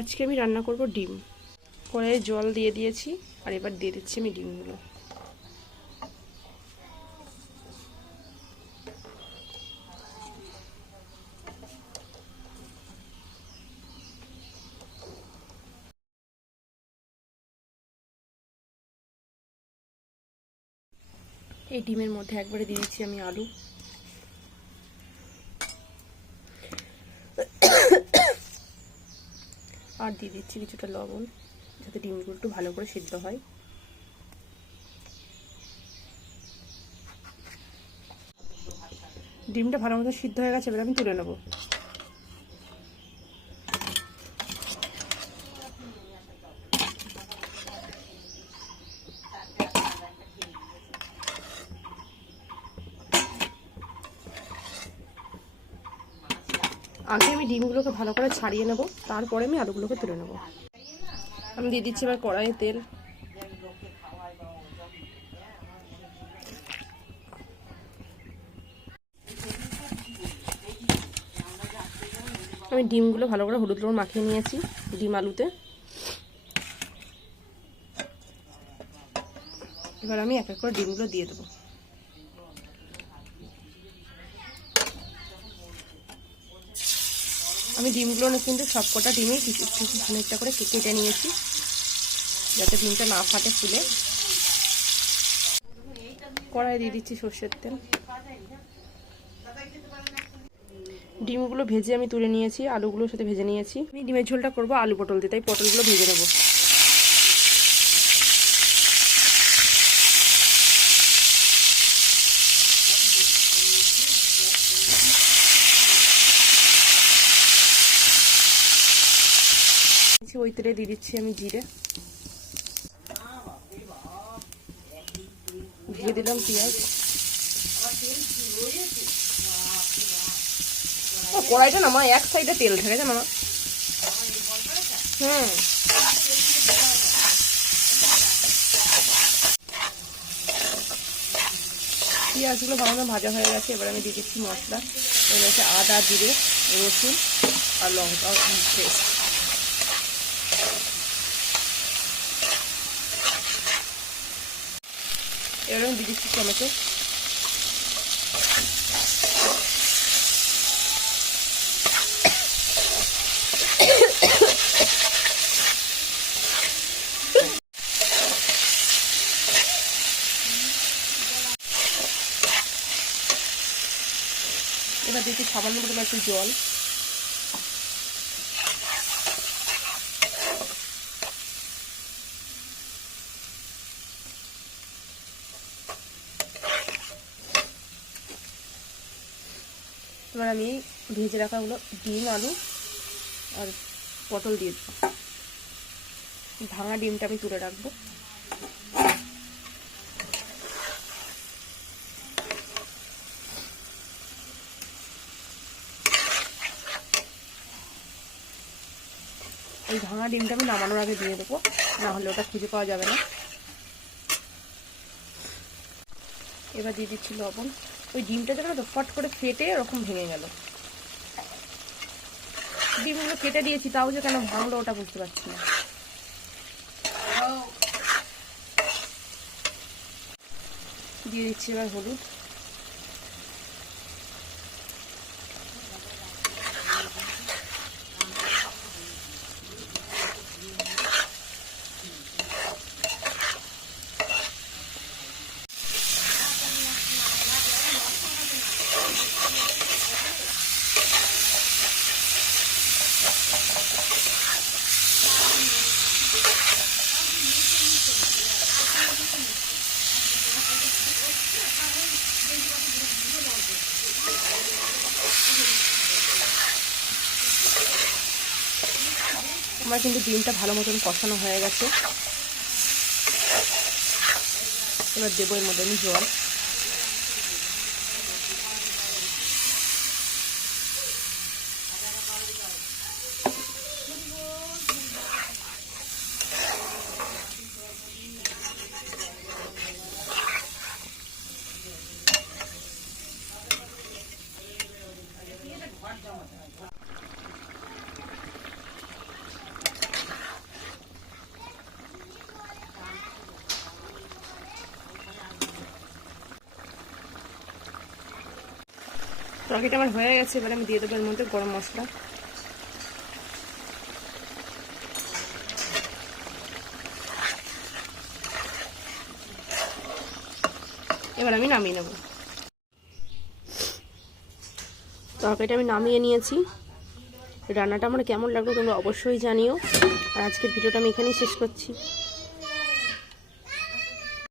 আজকে আমি রান্না করব ডিম। কড়াইয়ে জল দিয়ে দিয়েছি, আর এবার দিয়ে দিচ্ছি আমি ডিমগুলো। এই ডিমের মধ্যে একবারে দিয়ে দিচ্ছি আমি আলু। আর দিয়ে দিচ্ছি কিছুটা লবণ, যাতে ডিমগুলো একটু ভালো করে সিদ্ধ হয়। ডিমটা ভালো মতো সিদ্ধ হয়ে গেছে, এবার আমি তুলে নেব। আগে আমি ডিমগুলোকে ভালো করে ছাড়িয়ে নেব, তারপরে আমি আলুগুলোকে তুলে নেব। আমি দিয়ে দিচ্ছি এবার কড়াইয়ে তেল। আমি ডিমগুলো ভালো করে হলুদ লবণ মাখিয়ে নিয়েছি, ডিম আলুতে। এবার আমি এক এক করে ডিমগুলো দিয়ে দেবো। আমি ডিমগুলো কিন্তু সবকটা ডিমই কিছু কিছু খানিকটা করে কেটে নিয়েছি, যাতে ডিমটা না ফাটে ফুলে। কড়াই দিয়ে দিচ্ছি সর্ষের তেল। ডিমগুলো ভেজে আমি তুলে নিয়েছি, আলুগুলোর সাথে ভেজে নিয়েছি। আমি ডিমের ঝোলটা করব আলু পটল দিয়ে, তাই পটলগুলো ভেজে নেব। তেলে দিয়ে দিচ্ছি আমি জিরে। দিয়ে দিলাম পেঁয়াজ। কড়াইটা না মা, এক সাইডে তেল থাকে জানো না হুম। পেঁয়াজগুলো ভালো ভাজা হয়ে গেছে, এবার আমি দিয়ে দিচ্ছি মশলা। এবার আদা, জিরে, রসুন আর লঙ্কা পেস্ট। দিয়ে দিচ্ছি টমেটো এবার দিচ্ছি সামান্য মতো একটু জল। এবার আমি ভেজে রাখাগুলো ডিম, আলু আর পটল দিয়ে দেবো। ভাঙা ডিমটা আমি তুলে রাখব। এই ভাঙা ডিমটা আমি নামানোর আগে দিয়ে দেবো, না হলে ওটা খুঁজে পাওয়া যাবে না। এবার দিয়ে দিচ্ছি লবণ। ওই ডিমটা যেন ফট করে ফেটে ওরকম ভেঙে গেল। ডিমগুলো কেটে দিয়েছি, তাও যে কেন ভাঙলো ওটা বুঝতে পারছি না। দিয়ে দিচ্ছি এবার হলুদ। আমার কিন্তু ডিমটা ভালো মতন কষানো হয়ে গেছে। এবার দেবো এর মধ্যে আমি জল। তরকারিটা আমার হয়ে গেছে, এবার আমি দিয়ে দেবো এর মধ্যে গরম মশলা। এবার আমি নামিয়ে নেব। তরকারিটা আমি নামিয়ে নিয়েছি। রান্নাটা আমার কেমন লাগল তোমরা অবশ্যই জানিও। আর আজকের ভিডিওটা আমি এখানেই শেষ করছি।